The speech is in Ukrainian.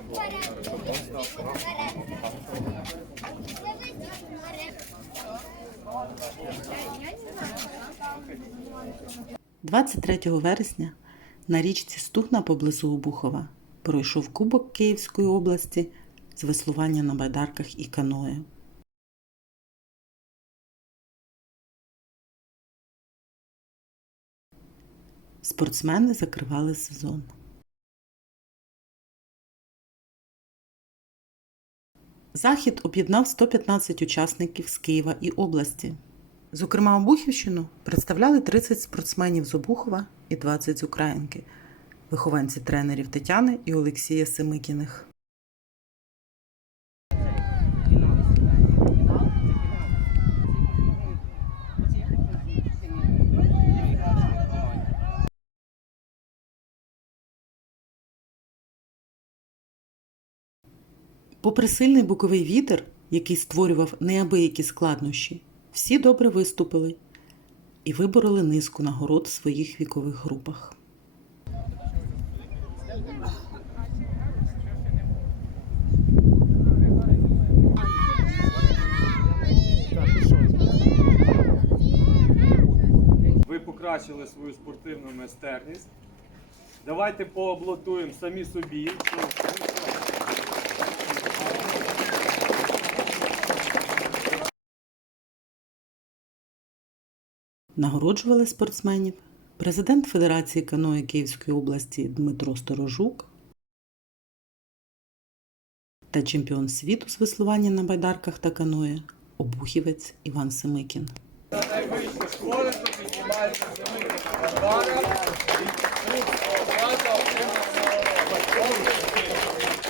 вперед. Вперед. Вперед. 23 вересня на річці Стугна поблизу Обухова пройшов Кубок Київської області з веслування на байдарках і каное. Спортсмени закривали сезон. Захід об'єднав 115 учасників з Києва і області. Зокрема, Обухівщину представляли 30 спортсменів з Обухова і 20 з Українки, вихованці тренерів Тетяни і Олексія Семикіних. Попри сильний боковий вітер, який створював неабиякі складнощі, всі добре виступили і вибороли низку нагород в своїх вікових групах. Ви покращили свою спортивну майстерність. Давайте поаплодуємо самі собі. Нагороджували спортсменів президент Федерації каної Київської області Дмитро Сторожук та чемпіон світу з веслування на байдарках та каної обухівець Іван Семикін. Найвищі школи, тут піднімається самі